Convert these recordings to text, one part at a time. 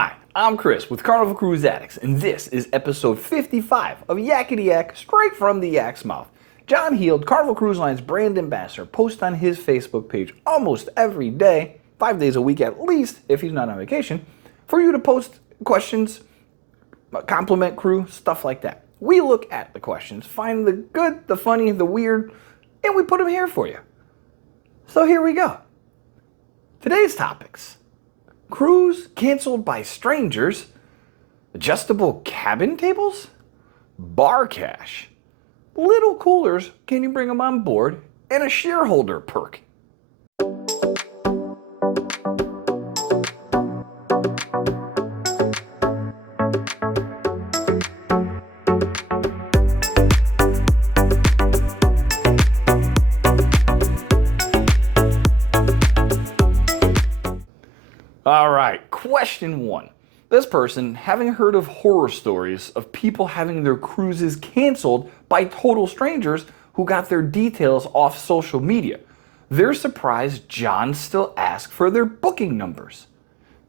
Hi, I'm Chris with Carnival Cruise Addicts, and this is episode 55 of Yakety-Yak, straight from the Yak's mouth. John Heald, Carnival Cruise Line's brand ambassador, posts on his Facebook page almost every day, 5 days a week at least if he's not on vacation, for you to post questions, compliment crew, stuff like that. We look at the questions, find the good, the funny, the weird, and we put them here for you. So here we go. Today's topics: cruise canceled by strangers, adjustable cabin tables, bar cash, little coolers, can you bring them on board, and a shareholder perk. All right, question 1. This person, having heard of horror stories of people having their cruises canceled by total strangers who got their details off social media, they're surprised John still asks for their booking numbers.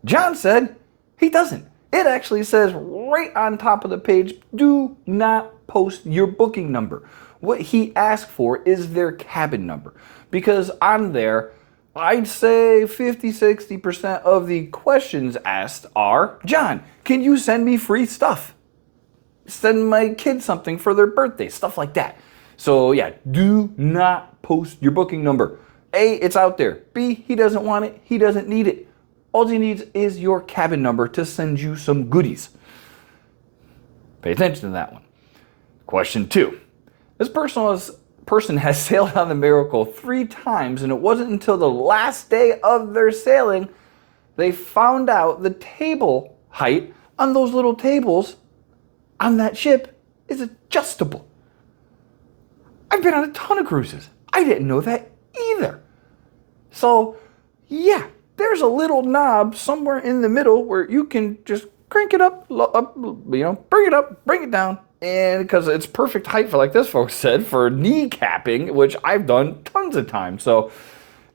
John said he doesn't. It actually says right on top of the page, do not post your booking number. What he asked for is their cabin number, because on there, I'd say 50-60% of the questions asked are, John, can you send me free stuff? Send my kids something for their birthday, stuff like that. So yeah, do not post your booking number. A, it's out there. B, he doesn't want it. He doesn't need it. All he needs is your cabin number to send you some goodies. Pay attention to that one. Question 2. This person has sailed on the Miracle 3 times, and it wasn't until the last day of their sailing they found out the table height on those little tables on that ship is adjustable. I've been on a ton of cruises. I didn't know that either. So yeah, there's a little knob somewhere in the middle where you can just crank it up, bring it up, bring it down. And because it's perfect height for, like this folks said, for kneecapping, which I've done tons of times. So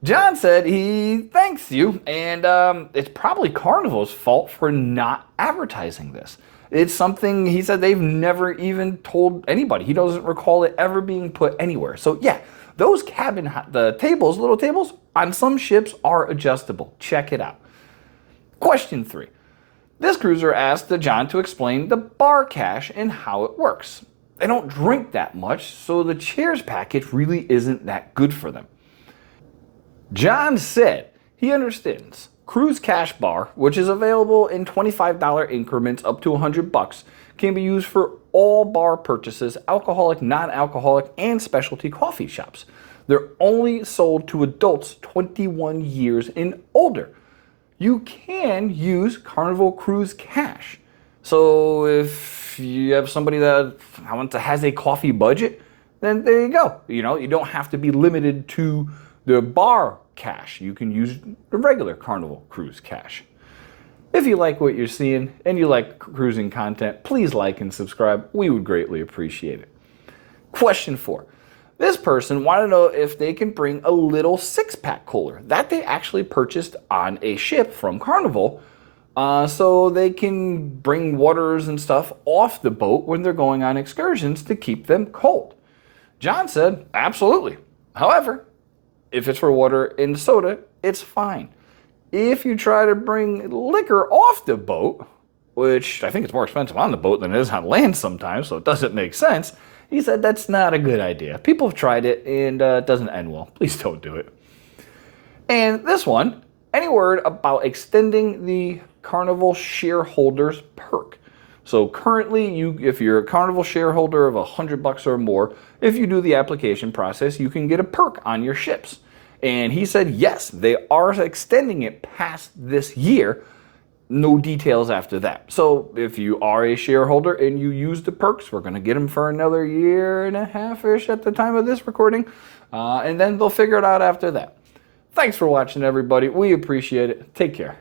John said he thanks you, and it's probably Carnival's fault for not advertising this. It's something he said they've never even told anybody. He doesn't recall it ever being put anywhere. So yeah, those the tables, little tables, on some ships are adjustable. Check it out. Question 3. This cruiser asked John to explain the bar cash and how it works. They don't drink that much, so the chairs package really isn't that good for them. John said he understands cruise cash bar, which is available in $25 increments up to $100, can be used for all bar purchases, alcoholic, non-alcoholic, and specialty coffee shops. They're only sold to adults 21 years and older. You can use Carnival Cruise Cash. So if you have somebody that has a coffee budget, then there you go. You don't have to be limited to the bar cash. You can use the regular Carnival Cruise Cash. If you like what you're seeing and you like cruising content, please like and subscribe. We would greatly appreciate it. Question 4. This person wanted to know if they can bring a little 6-pack cooler that they actually purchased on a ship from Carnival, so they can bring waters and stuff off the boat when they're going on excursions to keep them cold. John said, absolutely. However, if it's for water and soda, it's fine. If you try to bring liquor off the boat, which I think it's more expensive on the boat than it is on land sometimes, so it doesn't make sense, he said that's not a good idea. People have tried it and it doesn't end well. Please don't do it. And this one, any word about extending the Carnival shareholders perk? So currently, if you're a Carnival shareholder of $100 or more, if you do the application process, you can get a perk on your ships. And he said, yes, they are extending it past this year. No details after that. So if you are a shareholder and you use the perks, we're going to get them for another 1.5-ish at the time of this recording. And then they'll figure it out after that. Thanks for watching, everybody. We appreciate it. Take care.